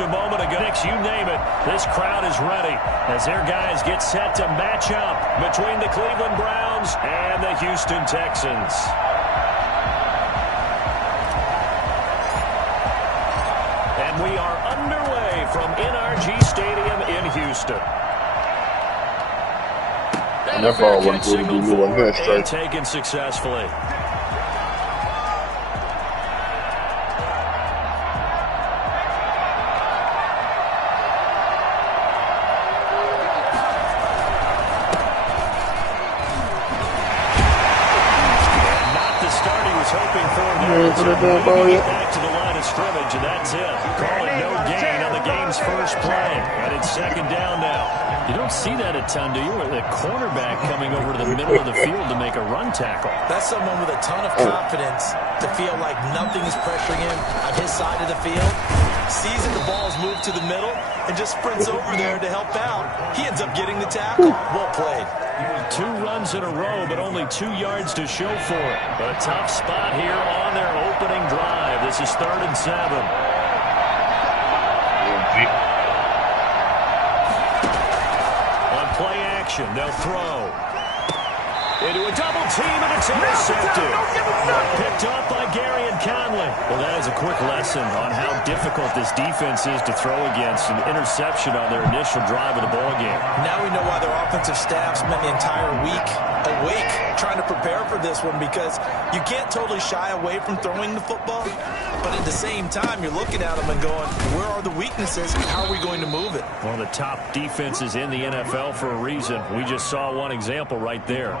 A moment ago, you name it, this crowd is ready as their guys get set to match up between the Cleveland Browns and the Houston Texans. And we are underway from NRG Stadium in Houston. And a fair catch signal for and taken successfully. Back to the line of scrimmage, and that's it. Call it no gain on the game's first play. And it's second down now. You don't see that a ton, do you? Or the cornerback coming over to the middle of the field to make a run tackle. That's someone with a ton of confidence to feel like nothing is pressuring him on his side of the field. Sees that the ball is moved to the middle and just sprints over there to help out. He ends up getting the tackle. Well played. 2 runs in a row, but only 2 yards to show for it. But a tough spot here on their opening drive. This is 3rd and 7. On play action, they'll throw. Into a double team, and it's intercepted. Picked off by Gary and Conley. Well, that is a quick lesson on how difficult this defense is to throw against. An interception on their initial drive of the ballgame. Now we know why their offensive staff spent the entire week awake trying to prepare for this one, because you can't totally shy away from throwing the football, but at the same time, you're looking at them and going, where are the weaknesses? How are we going to move it? One of the top defenses in the NFL for a reason. We just saw one example right there.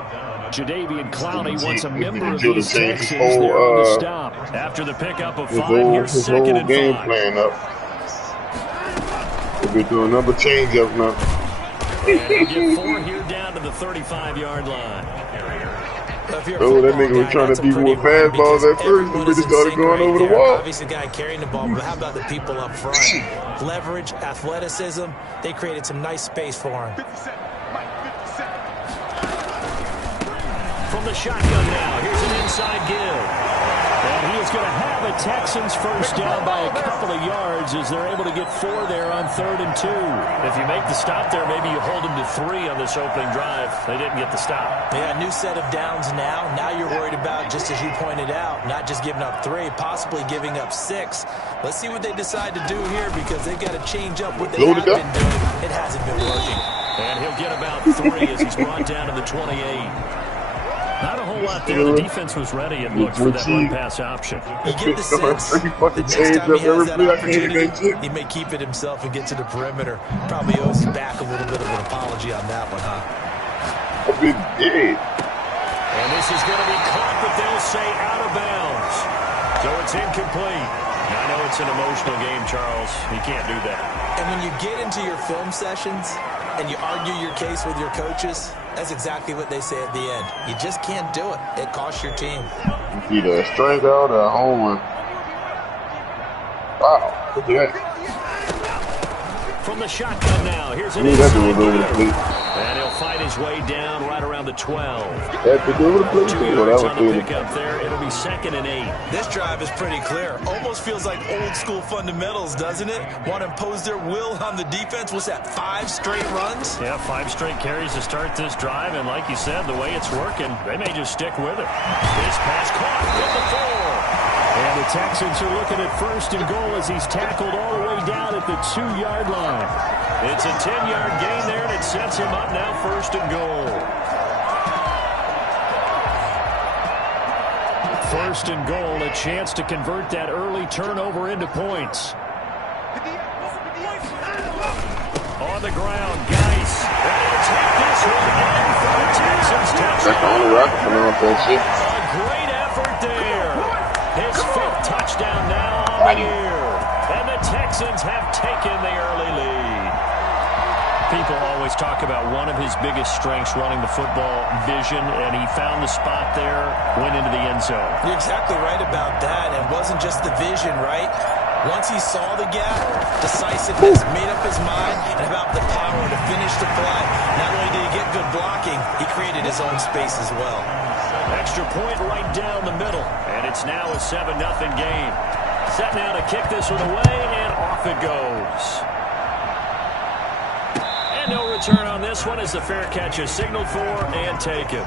Jadeveon Clowney wants a member of these Texans there on the stop. After the pickup of 5, here's 2nd and 5. Game plan up. We'll be doing another change up now. And get 4 here down to the 35-yard line. Oh, that nigga was trying to be more fastballs at first, but he started going over the wall. Obviously, the guy carrying the ball, but how about the people up front? Leverage, athleticism, they created some nice space for him. From the shotgun now, here's an inside give. And he is going to have a Texans first down by a couple of yards as they're able to get 4 there on 3rd and 2. If you make the stop there, maybe you hold them to 3 on this opening drive. They didn't get the stop. Yeah, new set of downs now. Now you're worried about, just as you pointed out, not just giving up 3, possibly giving up 6. Let's see what they decide to do here, because they've got to change up what they have been doing. It hasn't been working. And he'll get about 3 as he's brought down to the 28. Not a whole lot there. The defense was ready and looked for that run-pass option. You get the sense the next time he has that opportunity, he may keep it himself and get to the perimeter. Probably owes him back a little bit of an apology on that one, huh? And this is going to be caught, but they'll say out of bounds. So it's incomplete. I know it's an emotional game, Charles. You can't do that. And when you get into your film sessions and you argue your case with your coaches, that's exactly what they say at the end. You just can't do it. It costs your team. Either a strikeout or a home run. Wow, look at that. From the shotgun now, here's an inside give. And he'll fight his way down right around the 12. 2 yards on the pickup there. It'll be 2nd and 8. This drive is pretty clear. Almost feels like old school fundamentals, doesn't it? Want to impose their will on the defense. What's that, 5 straight runs? Yeah, 5 straight carries to start this drive. And like you said, the way it's working, they may just stick with it. This pass caught with the 4. And the Texans are looking at 1st and goal as he's tackled all the way down at the 2-yard line. It's a 10-yard gain there, and it sets him up now 1st and goal. 1st and goal, a chance to convert that early turnover into points. On the ground, Geis. Ready to take this one in for the Texans touchdown. A great effort there. His 5th touchdown now on the year. And the Texans have taken the early lead. People always talk about one of his biggest strengths running the football, vision, and he found the spot there, went into the end zone. You're exactly right about that. It wasn't just the vision, right? Once he saw the gap, decisiveness, made up his mind, and about the power to finish the play. Not only did he get good blocking, he created his own space as well. Extra point right down the middle, and it's now a 7-0 game. Set now to kick this one away and off off it goes. And no return on this one as the fair catch is signaled for and taken. The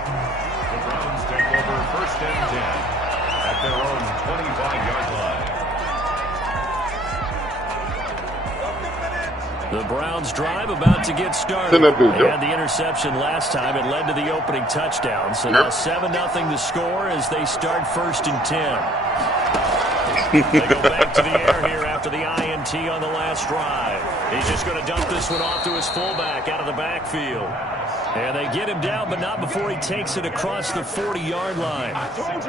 Browns take over 1st and 10 at their own 25-yard line. The Browns drive about to get started. They had the interception last time. It led to the opening touchdown. So now 7-0 the score as they start 1st and 10. They go back to the air here after the INT on the last drive. He's just going to dump this one off to his fullback out of the backfield. And they get him down, but not before he takes it across the 40-yard line.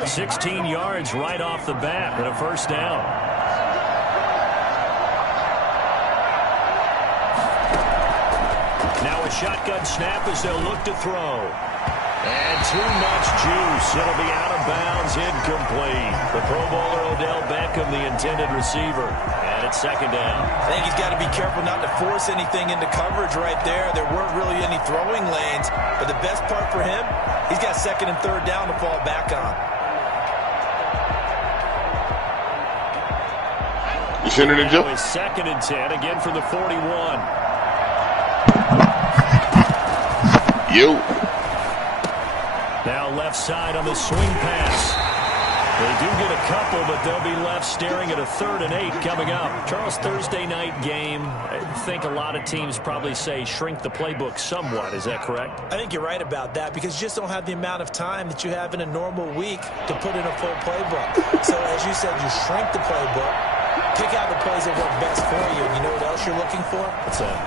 16 yards right off the bat and a 1st down. Now a shotgun snap as they'll look to throw. And too much juice. It'll be out of bounds, incomplete. The Pro Bowler Odell Beckham, the intended receiver. And it's 2nd down. I think he's got to be careful not to force anything into coverage right there. There weren't really any throwing lanes. But the best part for him, he's got 2nd and 3rd down to fall back on. You sending it, Joe? Now is 2nd and 10, again from the 41. Yo. Now left side on the swing pass. They do get a couple, but they'll be left staring at a 3rd and 8 coming up. Charles, Thursday night game, I think a lot of teams probably say shrink the playbook somewhat. Is that correct? I think you're right about that because you just don't have the amount of time that you have in a normal week to put in a full playbook. So as you said, you shrink the playbook. Pick out the plays that work best for you. And you know what else you're looking for?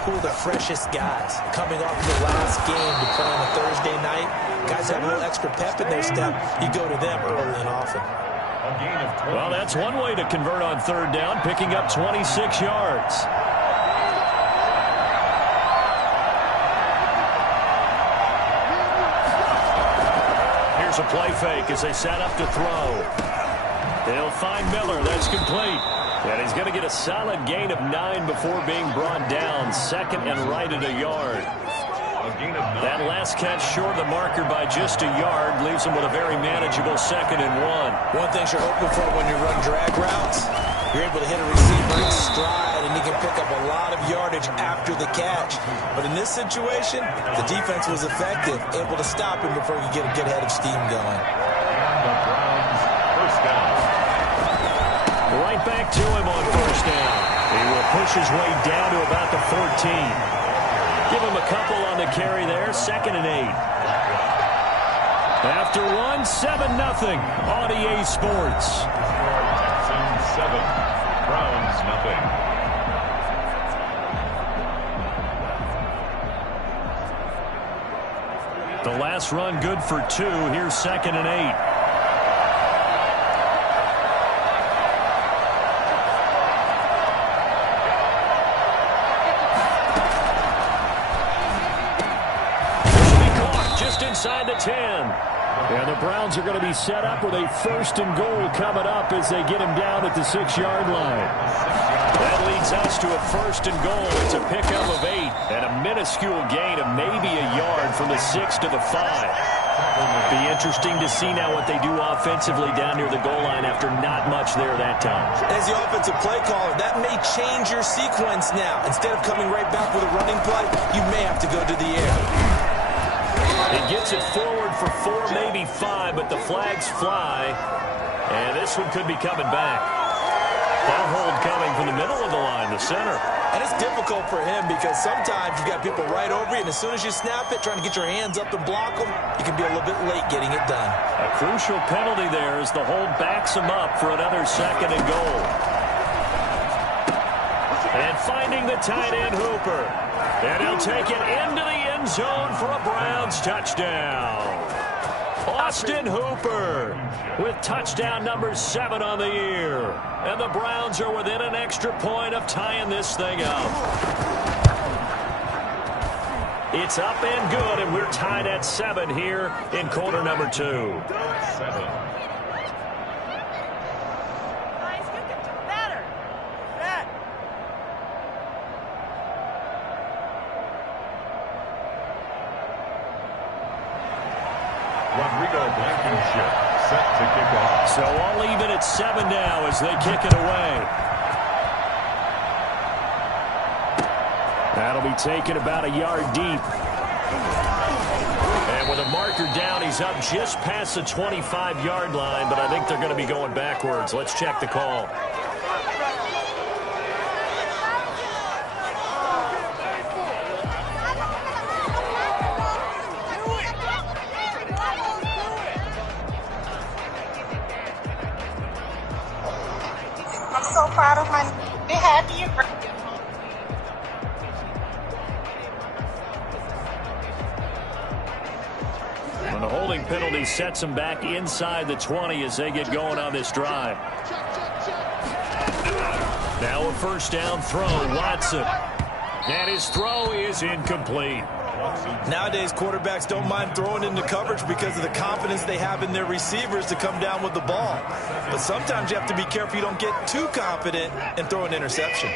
Who are the freshest guys coming off the last game to play on a Thursday night? Guys have a little extra pep in their step. You go to them early and often. Well, that's one way to convert on 3rd down, picking up 26 yards. Here's a play fake as they set up to throw. They'll find Miller. That's complete. And he's going to get a solid gain of 9 before being brought down. 2nd and right at a yard. That last catch short of the marker by just a yard leaves him with a very manageable 2nd and 1. One thing you're hoping for when you run drag routes, you're able to hit a receiver in stride, and he can pick up a lot of yardage after the catch. But in this situation, the defense was effective, able to stop him before he could get a head of steam going. The Browns 1st down. Right back to him on 1st down. He will push his way down to about the 14. Give him a couple on the carry there. 2nd and 8. After one, 7-0 on EA Sports. Texans 7, Browns 0. The last run good for 2. Here's 2nd and 8. Inside the 10. And the Browns are going to be set up with a 1st and goal coming up as they get him down at the 6-yard line. That leads us to a 1st and goal. It's a pickup of 8 and a minuscule gain of maybe a yard from the 6 to the 5. Be interesting to see now what they do offensively down near the goal line after not much there that time. As the offensive play caller, that may change your sequence now. Instead of coming right back with a running play, you may have to go to the air. He gets it forward for 4, maybe 5, but the flags fly. And this one could be coming back. That hold coming from the middle of the line, the center. And it's difficult for him because sometimes you've got people right over you, and as soon as you snap it, trying to get your hands up and block them, you can be a little bit late getting it done. A crucial penalty there as the hold backs him up for another 2nd and goal. And finding the tight end Hooper. And he'll take it into the end zone for a Browns touchdown. Austin Hooper with touchdown number 7 on the year. And the Browns are within an extra point of tying this thing up. It's up and good, and we're tied at 7 here in quarter number 2. 7. Blankenship set to kick off. So all even at 7 now as they kick it away. That'll be taken about a yard deep. And with a marker down, he's up just past the 25-yard line, but I think they're going to be going backwards. Let's check the call. I'm so proud of my be happy. And the holding penalty sets them back inside the 20 as they get going on this drive. Now a first down throw, Watson. And his throw is incomplete. Nowadays, quarterbacks don't mind throwing into coverage because of the confidence they have in their receivers to come down with the ball. But sometimes you have to be careful you don't get too confident and throw an interception.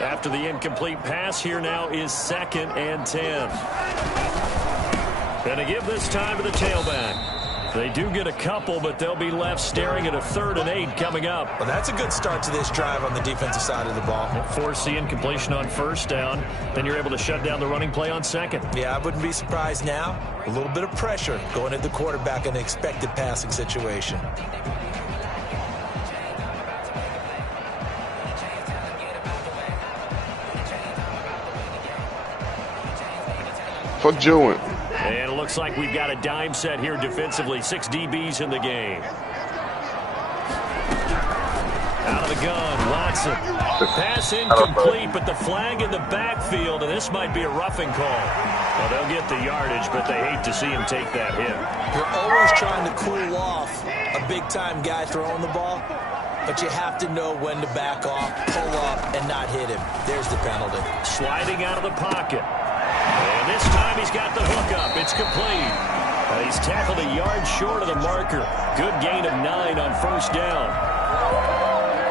After the incomplete pass, here now is 2nd and 10. Going to give this time to the tailback. They do get a couple, but they'll be left staring at a 3rd and 8 coming up. Well, that's a good start to this drive on the defensive side of the ball. Force the incompletion on first down. Then you're able to shut down the running play on second. Yeah, I wouldn't be surprised now. A little bit of pressure going at the quarterback in an expected passing situation. Fuck Joe. And it looks like we've got a dime set here defensively. 6 DBs in the game. Out of the gun, Watson. Pass incomplete, but the flag in the backfield, and this might be a roughing call. Well, they'll get the yardage, but they hate to see him take that hit. You're always trying to cool off a big-time guy throwing the ball, but you have to know when to back off, pull up, and not hit him. There's the penalty. Sliding out of the pocket. And this time he's got the hook up. It's complete. He's tackled a yard short of the marker. Good gain of 9 on first down.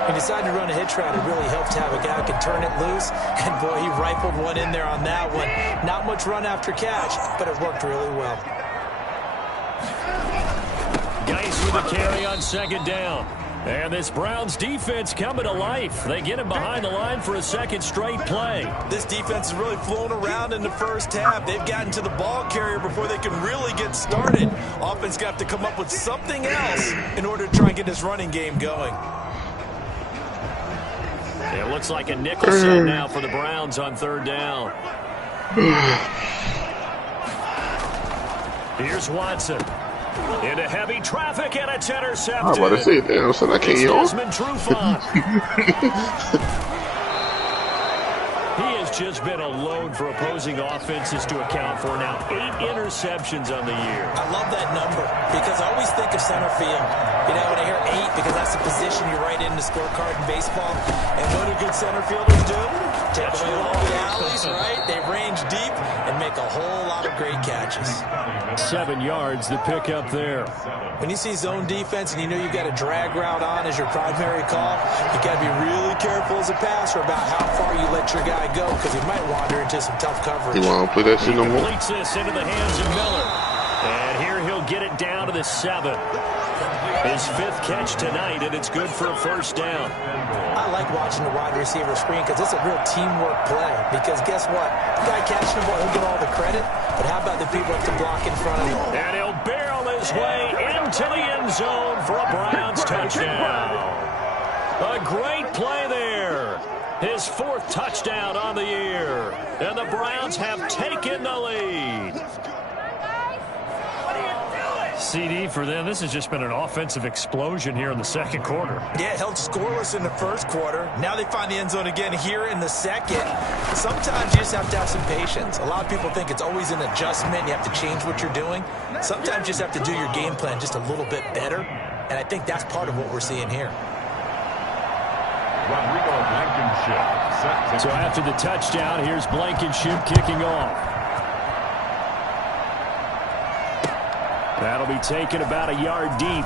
He decided to run a hitch route. It really helped to have a guy who can turn it loose. And, boy, he rifled one in there on that one. Not much run after catch, but it worked really well. Geis with a carry on 2nd down. And this Browns defense coming to life. They get him behind the line for a 2nd straight play. This defense has really flown around in the first half. They've gotten to the ball carrier before they can really get started. Offense got to come up with something else in order to try and get this running game going. It looks like a nickel set now for the Browns on 3rd down. Here's Watson. Into heavy traffic, and it's intercepted. I'm about to say, damn, son, I can't yawn. He has just been a load for opposing offenses to account for. Now 8 interceptions on the year. I love that number because I always think of center field. You know, when I hear 8, because that's the position you write in the scorecard in baseball. And what do good center fielders do? Take away all the alleys, right? They range deep and make a whole lot of great catches. 7 yards, the pick up there. When you see zone defense and you know you've got a drag route on as your primary call, you got to be really careful as a passer about how far you let your guy go because he might wander into some tough coverage. You want to play that shit no more? Completes this into the hands of Miller. And here he'll get it down to the 7. His 5th catch tonight, and it's good for a first down. I like watching the wide receiver screen because it's a real teamwork play. Because guess what? The guy catching the ball, he'll get all the credit. But how about the people up to block in front of him? And he'll barrel his way into the end zone for a Browns touchdown. A great play there. His 4th touchdown on the year. And the Browns have taken the lead. CD for them. This has just been an offensive explosion here in the 2nd quarter. Yeah, held scoreless in the 1st quarter. Now they find the end zone again here in the 2nd. Sometimes you just have to have some patience. A lot of people think it's always an adjustment. You have to change what you're doing. Sometimes you just have to do your game plan just a little bit better. And I think that's part of what we're seeing here. So after the touchdown, here's Blankenship kicking off. That'll be taken about a yard deep.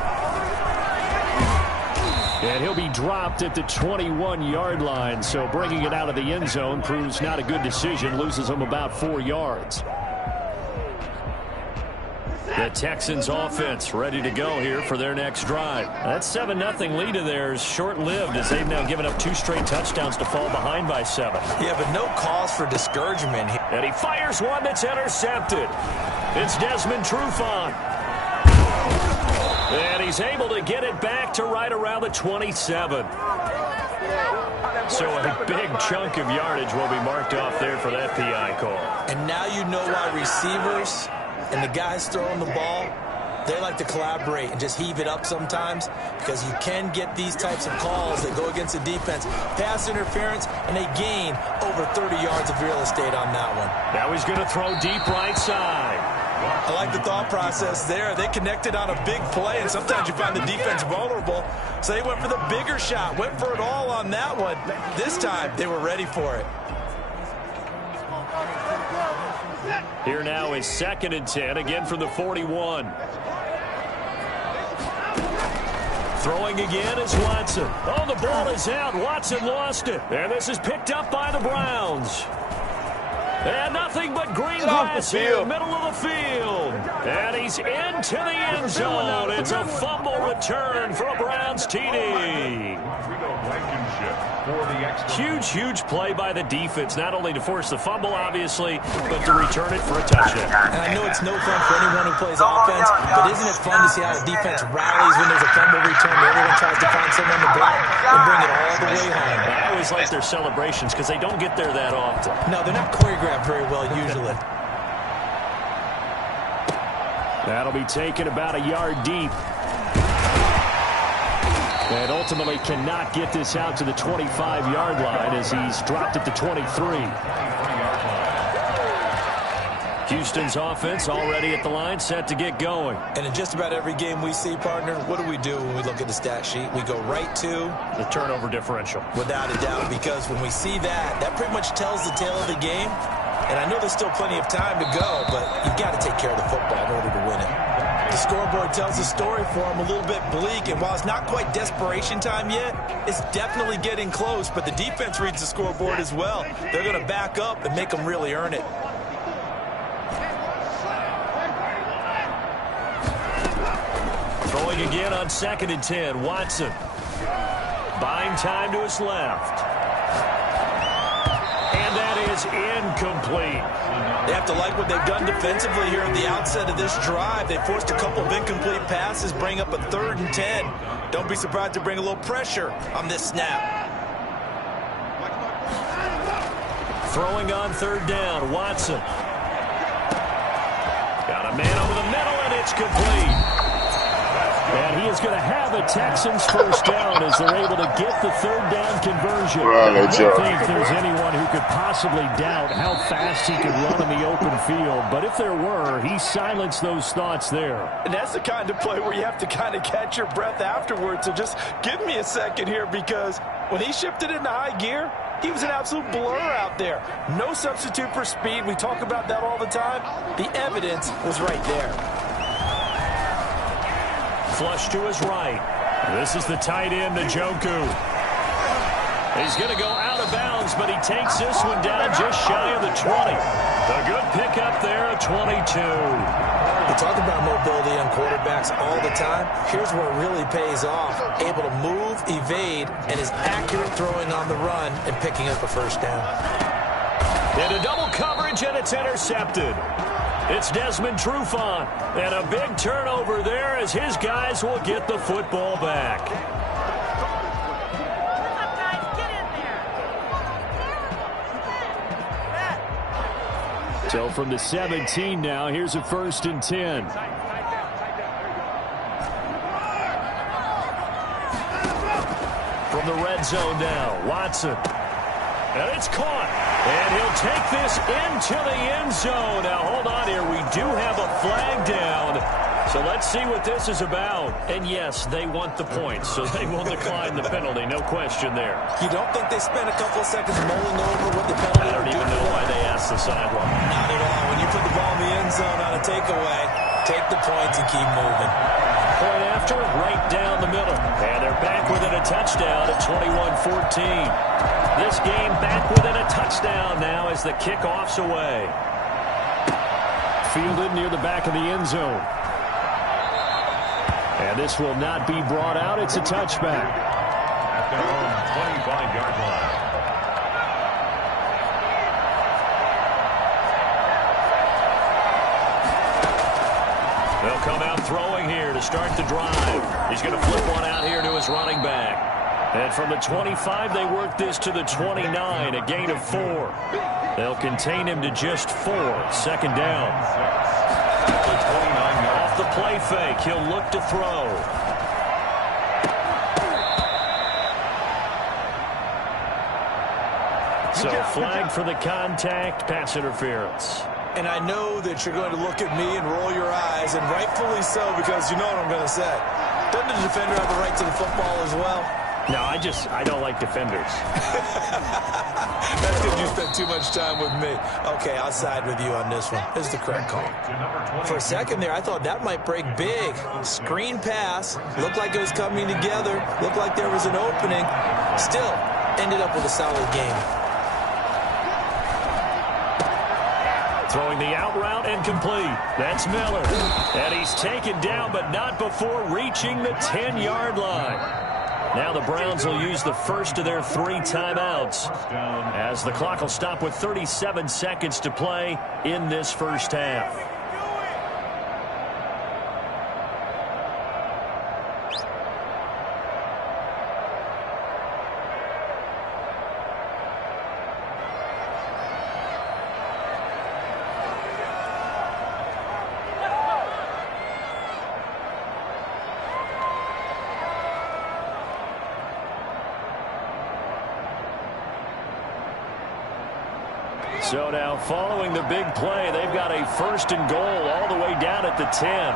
And he'll be dropped at the 21-yard line. So bringing it out of the end zone proves not a good decision. Loses him about 4 yards. The Texans offense ready to go here for their next drive. That 7-0 lead of theirs short-lived as they've now given up 2 straight touchdowns to fall behind by 7. Yeah, but no cause for discouragement here. And he fires one that's intercepted. It's Desmond Trufant. And he's able to get it back to right around the 27. So a big chunk of yardage will be marked off there for that PI call. And now you know why receivers and the guys throwing the ball, they like to collaborate and just heave it up sometimes, because you can get these types of calls that go against the defense. Pass interference, and they gain over 30 yards of real estate on that one. Now he's going to throw deep right side. I like the thought process there. They connected on a big play, and sometimes you find the defense vulnerable. So they went for the bigger shot, went for it all on that one. This time, they were ready for it. Here now is 2nd and 10, again from the 41. Throwing again is Watson. Oh, the ball is out. Watson lost it. And this is picked up by the Browns. And nothing but green grass here, middle of the field. And he's into the end zone. It's a fumble return for a Browns TD. Huge play by the defense, not only to force the fumble, obviously, but to return it for a touchdown. And I know it's no fun for anyone who plays offense, but isn't it fun to see how the defense rallies when there's a fumble return where everyone tries to find someone to block and bring it all the way home? I always like their celebrations because they don't get there that often. No, they're not choreographed very well usually. That'll be taken about a yard deep. And ultimately cannot get this out to the 25-yard line as he's dropped at the 23. Houston's offense already at the line, set to get going. And in just about every game we see, partner, what do we do when we look at the stat sheet? We go right to the turnover differential. Without a doubt, because when we see that, that pretty much tells the tale of the game. And I know there's still plenty of time to go, but you've got to take care of the football in order to win it. The scoreboard tells the story for him, a little bit bleak, and while it's not quite desperation time yet, it's definitely getting close, but the defense reads the scoreboard as well. They're going to back up and make them really earn it. Throwing again on 2nd and 10, Watson. Buying time to his left. And that is incomplete. They have to like what they've done defensively here at the outset of this drive. They forced a couple of incomplete passes, bring up a 3rd and 10. Don't be surprised to bring a little pressure on this snap. Throwing on 3rd down, Watson. Got a man over the middle, and it's complete. And he is going to have a Texans first down as they're able to get the 3rd down conversion. I don't think there's anyone who could possibly doubt how fast he could run in the open field. But if there were, he silenced those thoughts there. And that's the kind of play where you have to kind of catch your breath afterwards. So just give me a second here, because when he shifted into high gear, he was an absolute blur out there. No substitute for speed. We talk about that all the time. The evidence was right there. Flush to his right. This is the tight end, Njoku. He's going to go out of bounds, but he takes this one down just shy of the 20. A good pickup there at 22. We talk about mobility on quarterbacks all the time. Here's where it really pays off. Able to move, evade, and is accurate throwing on the run and picking up a first down. Into double coverage, and it's intercepted. It's Desmond Trufant, and a big turnover there as his guys will get the football back. So from the 17 now, here's a 1st and 10. From the red zone now, Watson. And it's caught. And he'll take this into the end zone. Now, hold on here. We do have a flag down. So let's see what this is about. And, yes, they want the points, so they will decline the penalty. No question there. You don't think they spent a couple of seconds mulling over what the penalty I don't even know why they asked the sideline. Not at all. When you put the ball in the end zone on a takeaway, take the points and keep moving. Point after, right down the middle. And they're back within a touchdown at 21-14. This game back within a touchdown now as the kickoff's away. Fielded near the back of the end zone. And this will not be brought out. It's a touchback. At their own 25-yard line. They'll come out throwing here to start the drive. He's going to flip one out here to his running back. And from the 25, they work this to the 29, a gain of 4. They'll contain him to just 4. Second down. Off the play fake, he'll look to throw. So flag for the contact, pass interference. And I know that you're going to look at me and roll your eyes, and rightfully so, because you know what I'm going to say. Doesn't the defender have the right to the football as well? No, I don't like defenders. That's because you spent too much time with me. Okay, I'll side with you on this one. This is the correct call. For a second there, I thought that might break big. Screen pass. Looked like it was coming together. Looked like there was an opening. Still, ended up with a solid game. Throwing the out route and complete. That's Miller. And he's taken down, but not before reaching the 10-yard line. Now the Browns will use the first of their 3 timeouts, as the clock will stop with 37 seconds to play in this first half. So now following the big play, they've got a first and goal all the way down at the 10.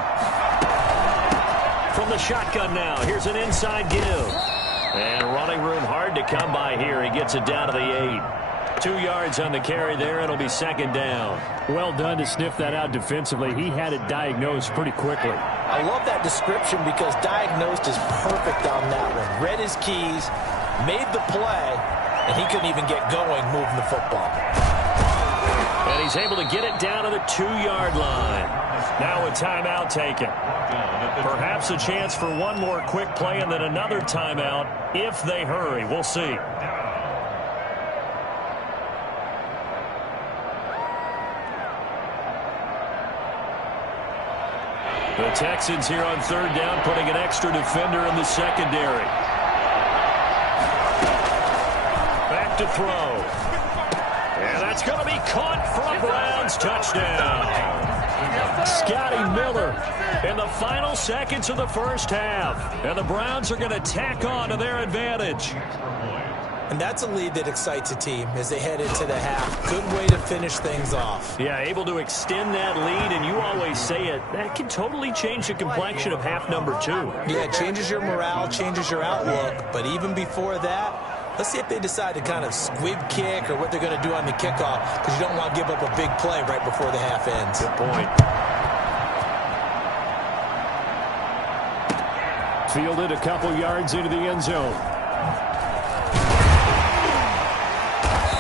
From the shotgun now, here's an inside give. And running room hard to come by here. He gets it down to the 8. 2 yards on the carry there. It'll be second down. Well done to sniff that out defensively. He had it diagnosed pretty quickly. I love that description because diagnosed is perfect on that one. Read his keys, made the play, and he couldn't even get going moving the football. And he's able to get it down to the 2-yard line. Now a timeout taken. Perhaps a chance for one more quick play and then another timeout if they hurry. We'll see. The Texans here on third down, putting an extra defender in the secondary. Back to throw. And that's going to be caught for a Browns touchdown. Scotty Miller in the final seconds of the first half. And the Browns are going to tack on to their advantage. And that's a lead that excites a team as they head into the half. Good way to finish things off. Yeah, able to extend that lead, and you always say it, that can totally change the complexion of half number 2. Yeah, it changes your morale, changes your outlook. But even before that, let's see if they decide to kind of squib kick or what they're going to do on the kickoff, because you don't want to give up a big play right before the half ends. Good point. Fielded a couple yards into the end zone.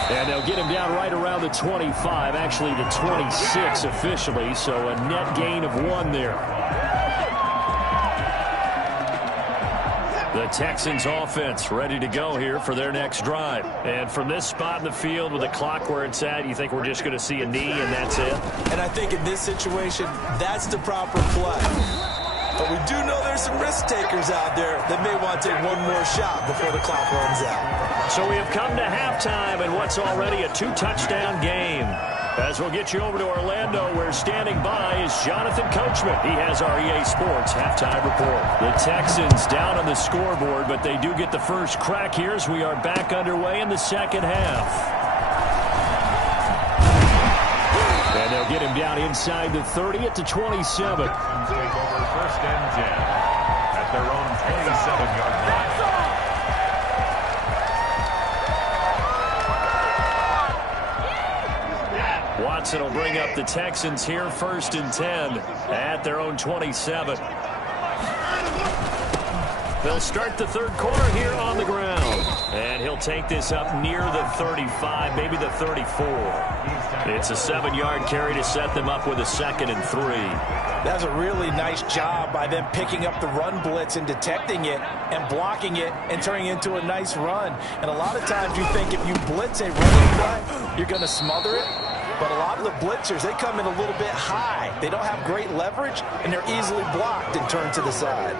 And they'll get him down right around the 25, actually the 26 officially, so a net gain of 1 there. The Texans offense ready to go here for their next drive. And from this spot in the field with the clock where it's at, you think we're just going to see a knee and that's it? And I think in this situation, that's the proper play. But we do know there's some risk takers out there that may want to take one more shot before the clock runs out. So we have come to halftime in what's already a 2-touchdown game. As we'll get you over to Orlando, where standing by is Jonathan Coachman. He has our EA Sports halftime report. The Texans down on the scoreboard, but they do get the first crack here as we are back underway in the second half. And they'll get him down inside the 30 at the 27. Take over first and 10 at their own 27-yard line. Watson will bring up the Texans here first and 10 at their own 27. They'll start the third quarter here on the ground. And he'll take this up near the 35, maybe the 34. It's a 7-yard carry to set them up with a 2nd and 3. That's a really nice job by them picking up the run blitz and detecting it and blocking it and turning it into a nice run. And a lot of times you think if you blitz a running play, you're going to smother it. But a lot of the blitzers, they come in a little bit high. They don't have great leverage, and they're easily blocked and turned to the side.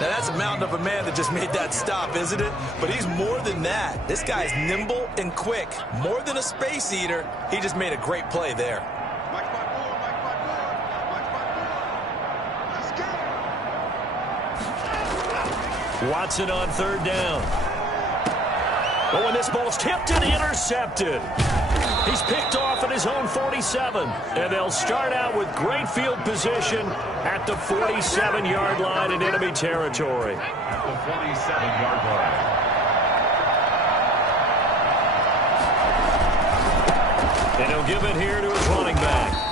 Now, that's a mountain of a man that just made that stop, isn't it? But he's more than that. This guy's nimble and quick. More than a space eater, he just made a great play there. Watson on 3rd down. But when this ball's tipped and intercepted, he's picked off at his own 47. And they'll start out with great field position at the 47-yard line in enemy territory. At the 47-yard line. And he'll give it here to his running back.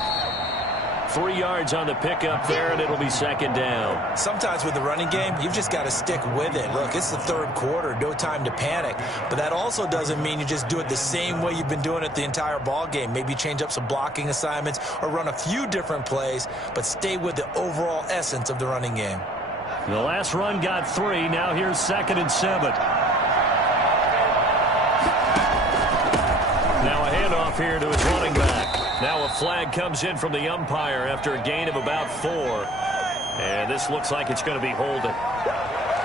3 yards on the pickup there, and it'll be 2nd down. Sometimes with the running game, you've just got to stick with it. Look, it's the 3rd quarter, no time to panic. But that also doesn't mean you just do it the same way you've been doing it the entire ball game. Maybe change up some blocking assignments or run a few different plays, but stay with the overall essence of the running game. The last run got 3. Now here's 2nd and 7. Now a handoff here to his running back. Now a flag comes in from the umpire after a gain of about 4. And this looks like it's going to be holding.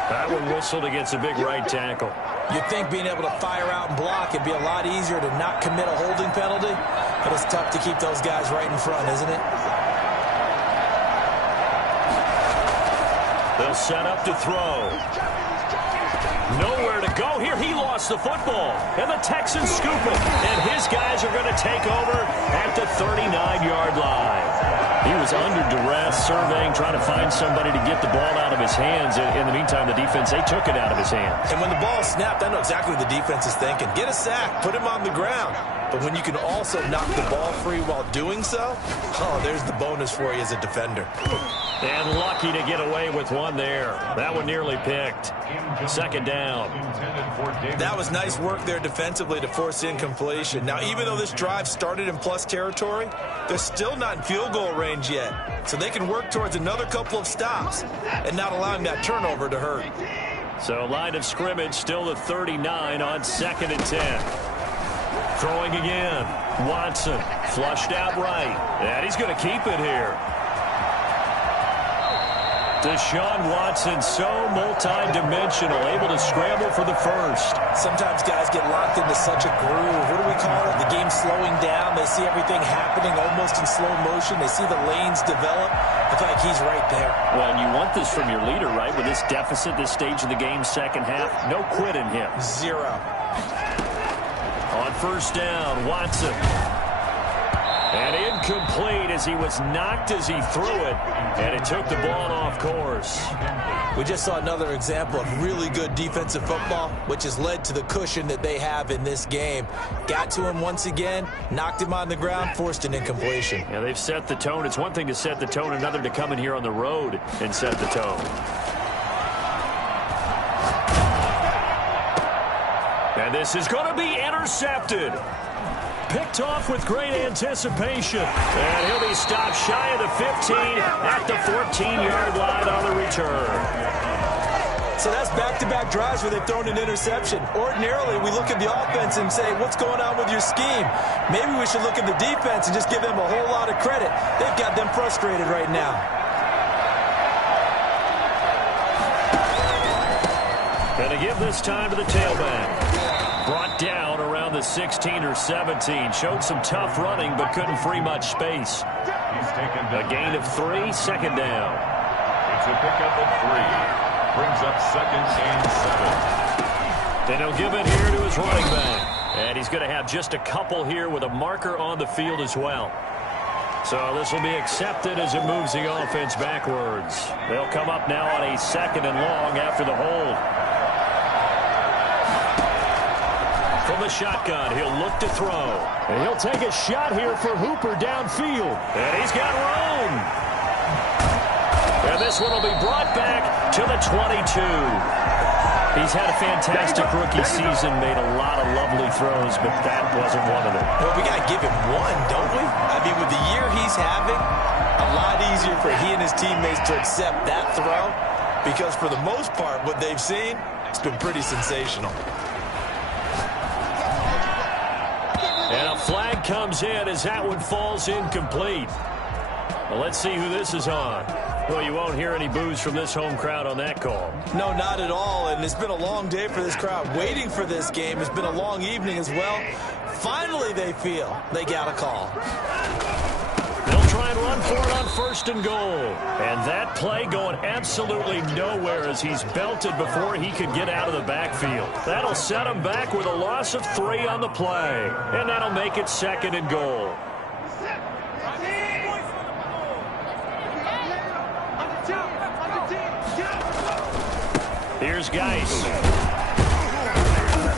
That one whistled against a big right tackle. You'd think being able to fire out and block it'd be a lot easier to not commit a holding penalty, but it's tough to keep those guys right in front, isn't it? They'll set up to throw. Nowhere to go here. He lost the football. And the Texans scoop it. And his guys are going to take over at the 39-yard line. He was under duress, surveying, trying to find somebody to get the ball out of his hands. In the meantime, the defense, they took it out of his hands. And when the ball snapped, I know exactly what the defense is thinking. Get a sack. Put him on the ground. But when you can also knock the ball free while doing so, oh, there's the bonus for you as a defender. And lucky to get away with one there. That one nearly picked. 2nd down. That was nice work there defensively to force incompletion. Now, even though this drive started in plus territory, they're still not in field goal range yet. So they can work towards another couple of stops and not allowing that turnover to hurt. So line of scrimmage still the 39 on 2nd and 10. Throwing again. Watson flushed out right. And he's going to keep it here. Deshaun Watson, so multi-dimensional, able to scramble for the first. Sometimes guys get locked into such a groove. What do we call it? The game's slowing down. They see everything happening almost in slow motion. They see the lanes develop. I feel like he's right there. Well, and you want this from your leader, right? With this deficit, this stage of the game, 2nd half, no quit in him. 0. On 1st down, Watson. And incomplete as he was knocked as he threw it. And it took the ball off course. We just saw another example of really good defensive football, which has led to the cushion that they have in this game. Got to him once again, knocked him on the ground, forced an incompletion. Yeah, they've set the tone. It's one thing to set the tone, another to come in here on the road and set the tone. And this is going to be intercepted. Picked off with great anticipation. And he'll be stopped shy of the 15 at the 14-yard line on the return. So that's back-to-back drives where they've thrown an interception. Ordinarily, we look at the offense and say, what's going on with your scheme? Maybe we should look at the defense and just give them a whole lot of credit. They've got them frustrated right now. And to give this time to the tailback. Brought down around the 16 or 17. Showed some tough running, but couldn't free much space. He's taken a gain of 3, 2nd down. It's a pickup of 3. Brings up 2nd and 7. And he'll give it here to his running back. And he's going to have just a couple here with a marker on the field as well. So this will be accepted as it moves the offense backwards. They'll come up now on a 2nd and long after the hold. From the shotgun, he'll look to throw. And he'll take a shot here for Hooper downfield. And he's got room. And this one will be brought back to the 22. He's had a fantastic rookie season, made a lot of lovely throws, but that wasn't one of them. Well, we got to give him one, don't we? I mean, with the year he's having, a lot easier for he and his teammates to accept that throw because for the most part, what they've seen, it's been pretty sensational. And a flag comes in as that one falls incomplete. Well, let's see who this is on. Well, you won't hear any boos from this home crowd on that call. No, not at all, and it's been a long day for this crowd. Waiting for this game. It's been a long evening as well. Finally, they feel they got a call. They'll try and run for it on 1st and goal. And that play going absolutely nowhere as he's belted before he could get out of the backfield. That'll set him back with a loss of 3 on the play. And that'll make it 2nd and goal. Here's Geis.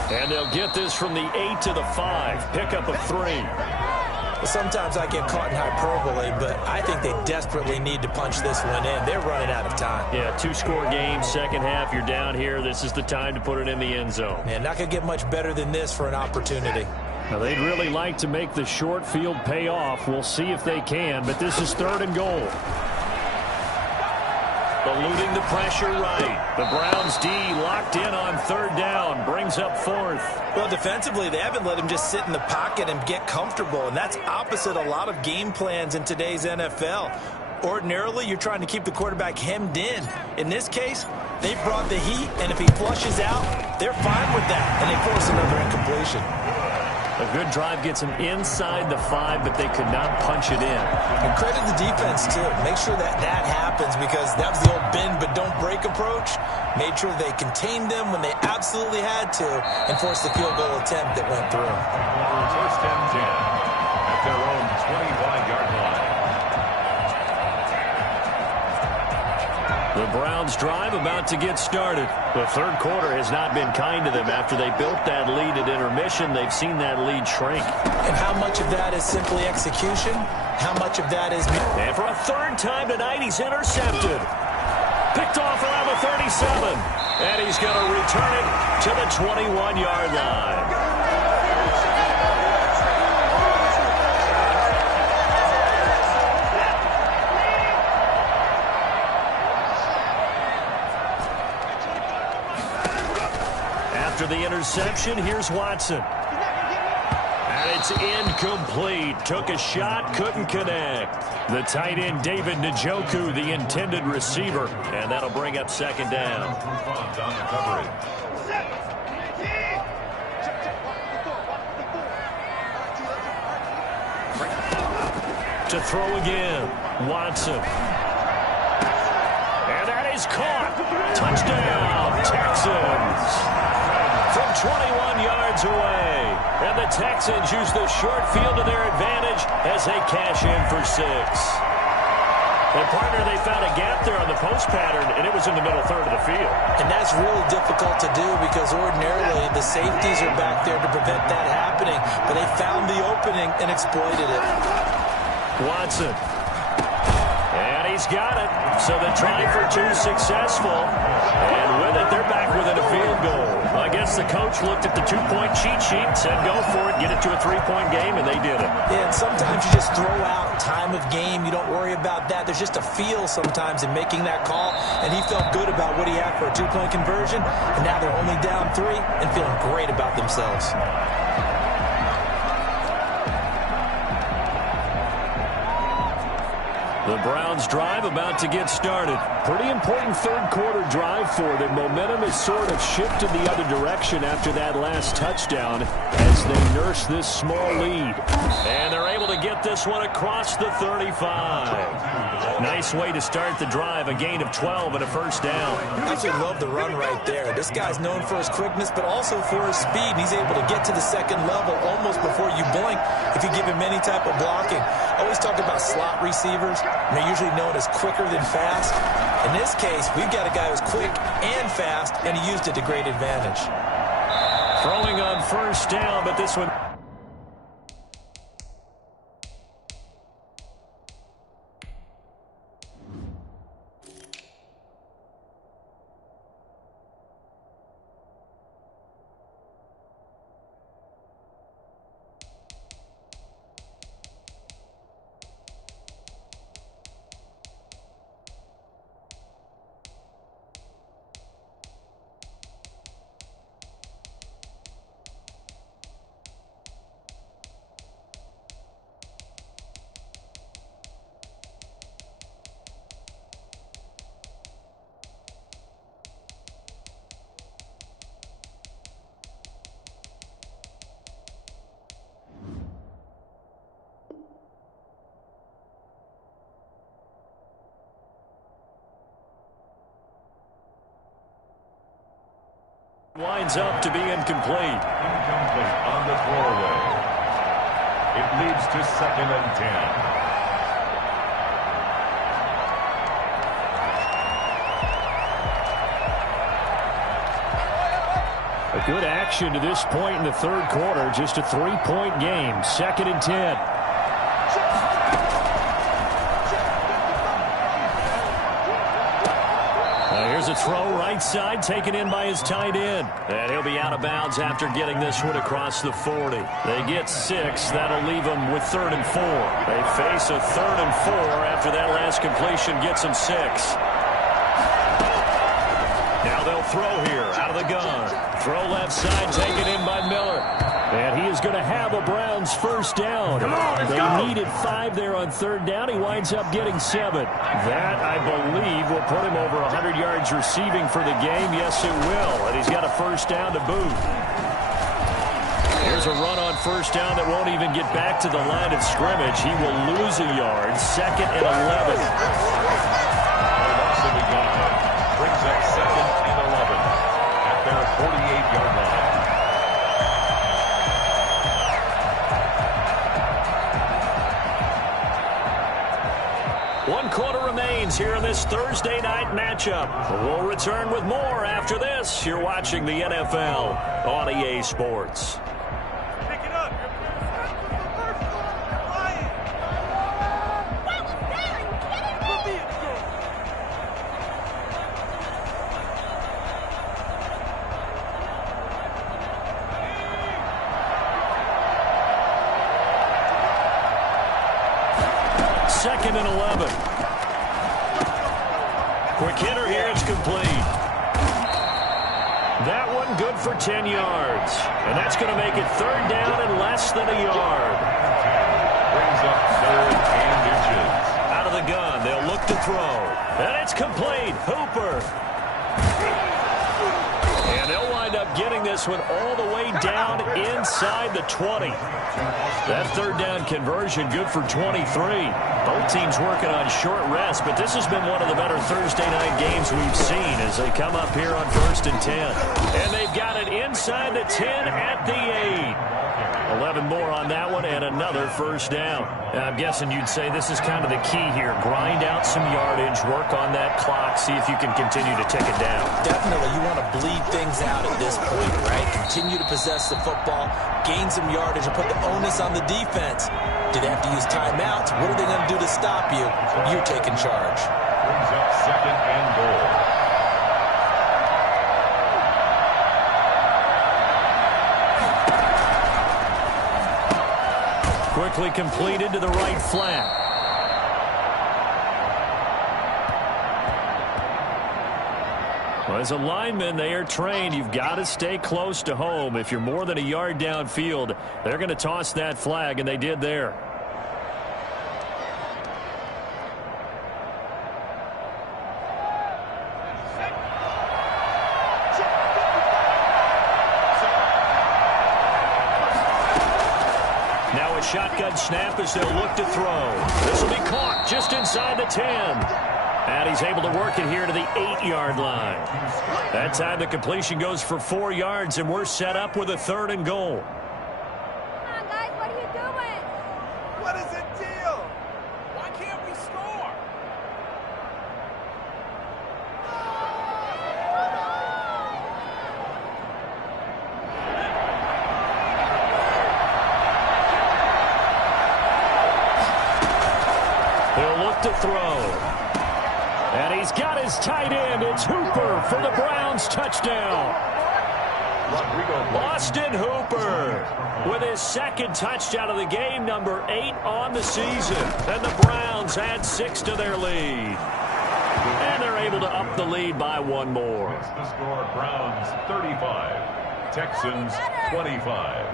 And they'll get this from the 8 to the 5. Pickup of 3. Well, sometimes I get caught in hyperbole, but I think they desperately need to punch this one in. They're running out of time. Yeah, 2-score game, second half, you're down here. This is the time to put it in the end zone. Man, not going to get much better than this for an opportunity. Now, they'd really like to make the short field pay off. We'll see if they can, but this is 3rd and goal. Eluding the pressure right. The Browns D locked in on 3rd down. Brings up 4th. Well, defensively, they haven't let him just sit in the pocket and get comfortable, and that's opposite a lot of game plans in today's NFL. Ordinarily, you're trying to keep the quarterback hemmed in. In this case, they brought the heat, and if he flushes out, they're fine with that, and they force another incompletion. A good drive gets him inside the 5, but they could not punch it in. And credit the defense, too. Make sure that that happens because that was the old bend but don't break approach. Made sure they contained them when they absolutely had to and forced the field goal attempt that went through. 1st and 10 at their own 25-yard line. The Browns drive about to get started. The 3rd quarter has not been kind to them. After they built that lead at intermission, they've seen that lead shrink. And how much of that is simply execution? How much of that is... And for a 3rd time tonight, he's intercepted. Picked off around the 37. And he's going to return it to the 21-yard line. After the interception, here's Watson. And it's incomplete. Took a shot, couldn't connect. The tight end, David Njoku, the intended receiver. And that'll bring up 2nd down. On the coverage. To throw again, Watson. And that is caught. Touchdown, Texans. From 21 yards away. And the Texans use the short field to their advantage as they cash in for 6. And, partner, they found a gap there on the post pattern, and it was in the middle 3rd of the field. And that's really difficult to do because ordinarily the safeties are back there to prevent that happening. But they found the opening and exploited it. Watson. And he's got it. So the try for 2 successful. And with it, they're back within a field goal. I guess the coach looked at the 2-point cheat sheet and said, go for it, get it to a 3-point game, and they did it. Yeah, and sometimes you just throw out time of game. You don't worry about that. There's just a feel sometimes in making that call, and he felt good about what he had for a 2-point conversion, and now they're only down 3 and feeling great about themselves. The Browns drive about to get started. Pretty important 3rd quarter drive for them. Momentum has sort of shifted the other direction after that last touchdown as they nurse this small lead. And they're able to get this one across the 35. Nice way to start the drive, a gain of 12 and a 1st down. I actually love the run right there. This guy's known for his quickness, but also for his speed. He's able to get to the 2nd level almost before you blink if you give him any type of blocking. I always talk about slot receivers, and they're usually known as quicker than fast. In this case, we've got a guy who's quick and fast, and he used it to great advantage. Throwing on 1st down, but this one... Winds up to be incomplete. Incomplete on the throwaway. It leads to 2nd and 10. A good action to this point in the third quarter. Just a 3-point game. 2nd and 10. Here's a throw right side taken in by his tight end. And he'll be out of bounds after getting this one across the 40. They get 6. That'll leave them with 3rd and 4. They face a 3rd and 4 after that last completion gets them 6. Now they'll throw here out of the gun. Throw left side taken in by Miller. And he is going to have a Browns first down. They needed 5 there on 3rd down. He winds up getting 7. That, I believe, will put him over 100 yards receiving for the game. Yes, it will. And he's got a first down to boot. Here's a run on first down that won't even get back to the line of scrimmage. He will lose a yard. 2nd and 11. Brings up 2nd and 11 at their 48-yard line. One quarter remains here in this Thursday night matchup. We'll return with more after this. You're watching the NFL on EA Sports. Pick it up. Second and 11. Quick hitter here, it's complete. That one good for 10 yards. And that's going to make it 3rd down and less than a yard. Brings up 3rd and inches. Out of the gun, they'll look to throw. And it's complete. Hooper. And they'll wind up getting this one all the way down inside the 20. That 3rd down conversion good for 23. Both teams working on short rest, but this has been one of the better Thursday night games we've seen as they come up here on 1st and 10. And they've got it inside the 10 at the 8. 11 more on that one and another first down. I'm guessing you'd say this is kind of the key here. Grind out some yardage, work on that clock, see if you can continue to tick it down. Definitely, you want to bleed things out at this point, right? Continue to possess the football, gain some yardage, and put the onus on the defense. Do they have to use timeouts? What are they going to do to stop you? You're taking charge. Brings up 2nd and goal. Quickly completed to the right flat. Well, as a lineman, they are trained. You've got to stay close to home. If you're more than a yard downfield, they're going to toss that flag, and they did there. Now a shotgun snap as they'll look to throw. This will be caught just inside the 10. And he's able to work it here to the 8-yard line. That time the completion goes for 4 yards, and we're set up with a 3rd and goal. Come on, guys, what are you doing? What is the deal? Why can't we score? He'll look to throw. And he's got his tight end. It's Hooper for the Browns touchdown. Austin Hooper with his 2nd touchdown of the game, number 8 on the season. And the Browns add 6 to their lead. And they're able to up the lead by 1 more. It's the score, Browns 35, Texans 25.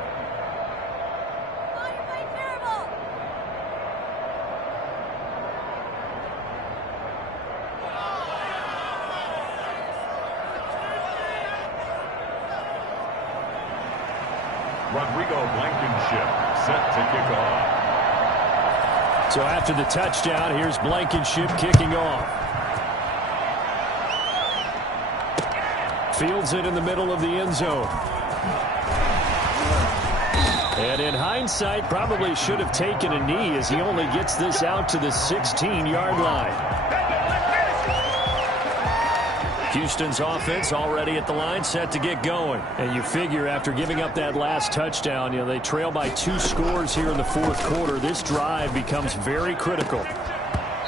Rodrigo Blankenship set to kick off. So after the touchdown, here's Blankenship kicking off. Fields it in the middle of the end zone. And in hindsight, probably should have taken a knee as he only gets this out to the 16-yard line. Houston's offense already at the line, set to get going. And you figure after giving up that last touchdown, they trail by 2 scores here in the fourth quarter. This drive becomes very critical.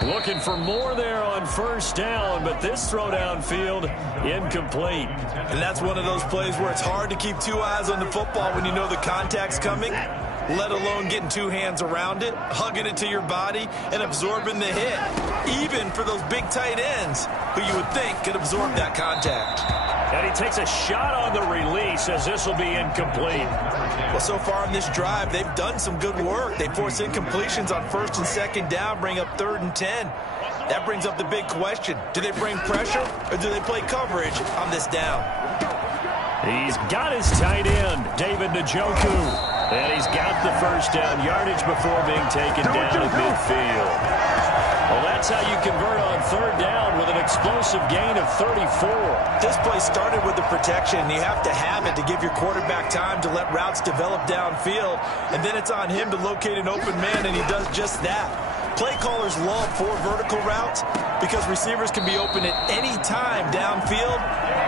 Looking for more there on first down, but this throw downfield incomplete. And that's one of those plays where it's hard to keep 2 eyes on the football when you know the contact's coming, let alone getting 2 hands around it, hugging it to your body, and absorbing the hit, even for those big tight ends who you would think could absorb that contact. And he takes a shot on the release as this will be incomplete. Well, so far in this drive, they've done some good work. They force incompletions on first and second down, bring up 3rd and 10. That brings up the big question. Do they bring pressure or do they play coverage on this down? He's got his tight end, David Njoku. And he's got the first down yardage before being taken down at midfield. Well, that's how you convert on 3rd down with an explosive gain of 34. This play started with the protection, and you have to have it to give your quarterback time to let routes develop downfield, and then it's on him to locate an open man, and he does just that. Play callers love 4 vertical routes because receivers can be open at any time downfield,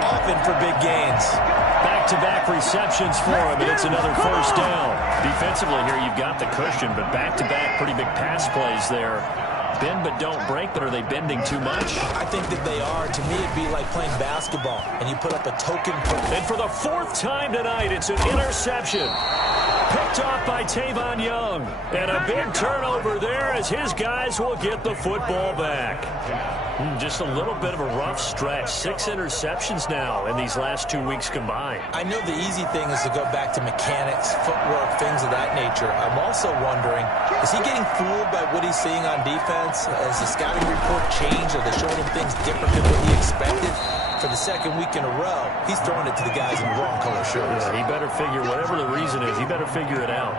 often for big gains. Back-to-back receptions for him, and it's another first down. Defensively here, you've got the cushion, but back-to-back pretty big pass plays there. Bend but don't break, but are they bending too much? I think that they are. To me, it'd be like playing basketball, and you put up a token. And for the 4th time tonight, it's an interception. Picked off by Tavon Young. And a big turnover there as his guys will get the football back. Just a little bit of a rough stretch. 6 interceptions now in these last 2 weeks combined. I know the easy thing is to go back to mechanics, footwork, things of that nature. I'm also wondering, is he getting fooled by what he's seeing on defense? Has the scouting report changed? Are they showing him things different than what he expected? For the 2nd week in a row, he's throwing it to the guys in the wrong color shirts. Yeah, he better figure, whatever the reason is, he better figure it out.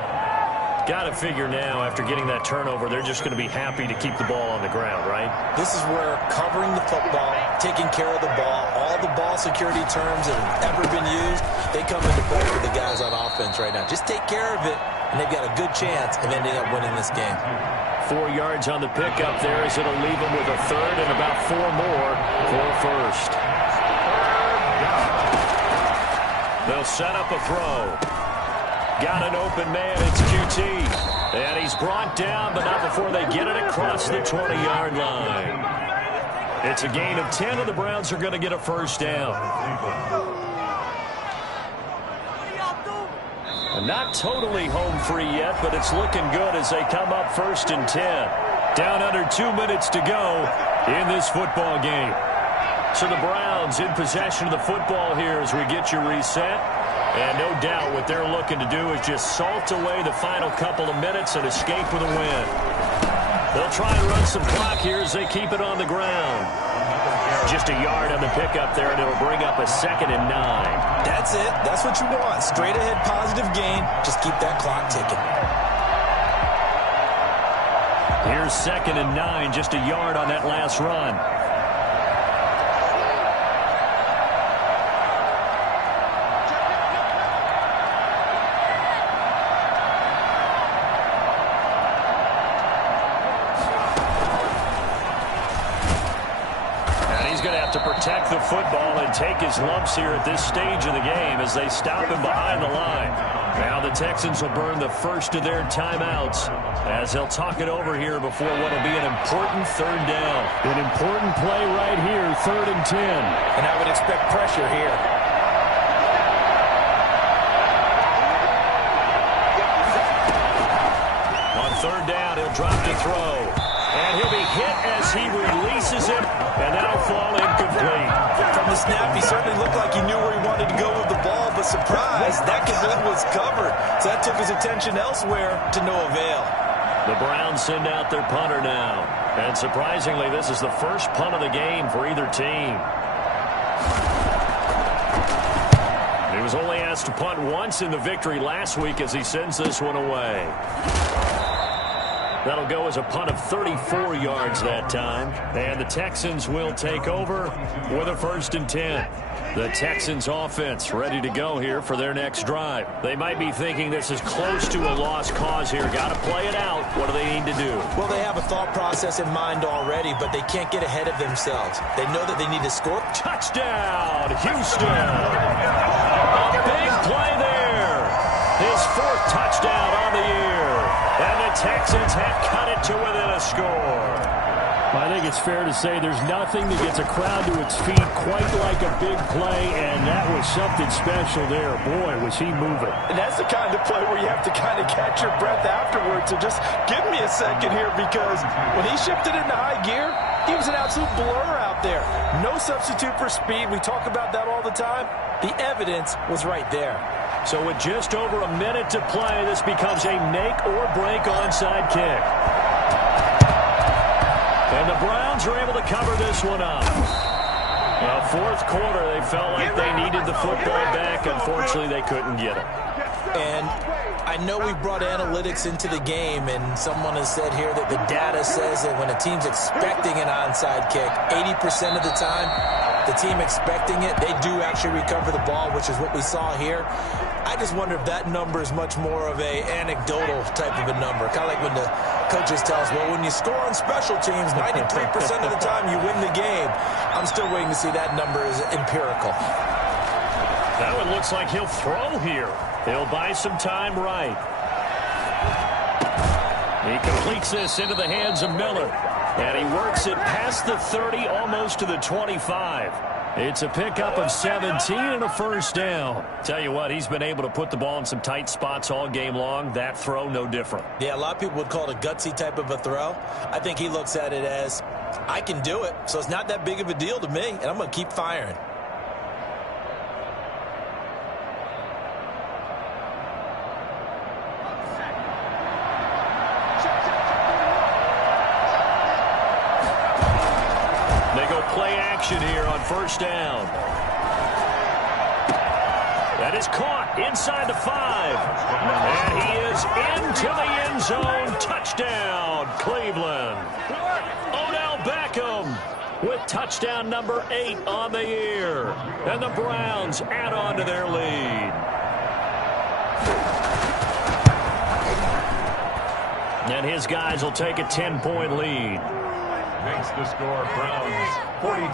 Got to figure now, after getting that turnover, they're just going to be happy to keep the ball on the ground, right? This is where covering the football, taking care of the ball, all the ball security terms that have ever been used, they come into play for the guys on offense right now. Just take care of it, and they've got a good chance of ending up winning this game. 4 yards on the pickup there as it'll leave them with a 3rd and about 4 more for a first. They'll set up a throw. Got an open man, it's QT. And he's brought down, but not before they get it across the 20-yard line. It's a gain of 10, and the Browns are going to get a first down. Not totally home free yet, but it's looking good as they come up 1st and 10. Down under 2 minutes to go in this football game. So the Browns in possession of the football here as we get you reset. And no doubt what they're looking to do is just salt away the final couple of minutes and escape with a win. They'll try and run some clock here as they keep it on the ground. Just a yard on the pickup there, and it'll bring up a 2nd and 9. That's it. That's what you want. Straight ahead positive gain. Just keep that clock ticking. Here's 2nd and 9, just a yard on that last run. To protect the football and take his lumps here at this stage of the game as they stop him behind the line. Now the Texans will burn the first of their timeouts as they'll talk it over here before what will be an important 3rd down. An important play right here, 3rd and 10. And I would expect pressure here. On 3rd down, he'll drop to throw. And he'll be hit as he releases it, and that'll fall incomplete. From the snap, he certainly looked like he knew where he wanted to go with the ball, but surprise, that guy was covered. So that took his attention elsewhere to no avail. The Browns send out their punter now. And surprisingly, this is the first punt of the game for either team. He was only asked to punt once in the victory last week as he sends this one away. That'll go as a punt of 34 yards that time. And the Texans will take over with a 1st and 10. The Texans offense ready to go here for their next drive. They might be thinking this is close to a lost cause here. Got to play it out. What do they need to do? Well, they have a thought process in mind already, but they can't get ahead of themselves. They know that they need to score. Touchdown, Houston. A big play there. His 4th touchdown on the year. And the Texans have cut it to within a score. I think it's fair to say there's nothing that gets a crowd to its feet quite like a big play, and that was something special there. Boy, was he moving. And that's the kind of play where you have to kind of catch your breath afterwards. So just give me a second here, because when he shifted into high gear, he was an absolute blur out there. No substitute for speed. We talk about that all the time. The evidence was right there. So with just over a minute to play, this becomes a make-or-break onside kick. And the Browns are able to cover this one up. Well, 4th quarter, they felt like they needed the football back. Unfortunately, they couldn't get it. And I know we brought analytics into the game, and someone has said here that the data says that when a team's expecting an onside kick, 80% of the time, the team expecting it, they do actually recover the ball, which is what we saw here. I just wonder if that number is much more of a anecdotal type of a number. Kind of like when the coaches tell us, well, when you score on special teams, 93% of the time you win the game. I'm still waiting to see that number is empirical. That one looks like he'll throw here. He'll buy some time right. He completes this into the hands of Miller. And he works it past the 30, almost to the 25. It's a pickup of 17 and a 1st down. Tell you what, he's been able to put the ball in some tight spots all game long. That throw, no different. Yeah, a lot of people would call it a gutsy type of a throw. I think he looks at it as, I can do it, so it's not that big of a deal to me, and I'm going to keep firing. Play action here on 1st down. That is caught inside the 5. And he is into the end zone. Touchdown, Cleveland. Odell Beckham with touchdown number 8 on the year. And the Browns add on to their lead. And his guys will take a 10-point lead. Makes the score Browns 42,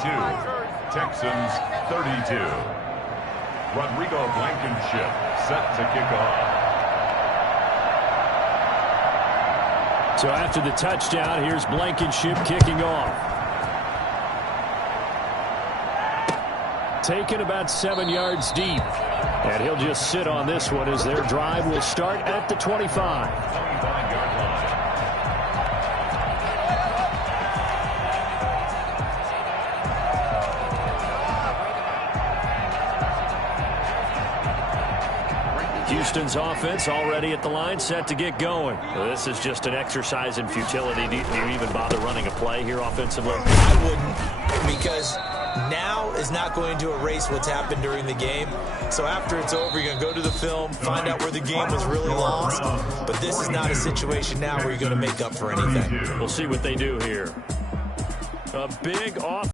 Texans 32. Rodrigo Blankenship set to kick off. So after the touchdown, here's Blankenship kicking off. Taken about 7 yards deep. And he'll just sit on this one as their drive will start at the 25. 25-yard line. Houston's offense already at the line, set to get going. Well, this is just an exercise in futility. Do you even bother running a play here offensively? I wouldn't, because now is not going to erase what's happened during the game. So after it's over, you're going to go to the film, find out where the game was really lost. But this is not a situation now where you're going to make up for anything. We'll see what they do here. A big off.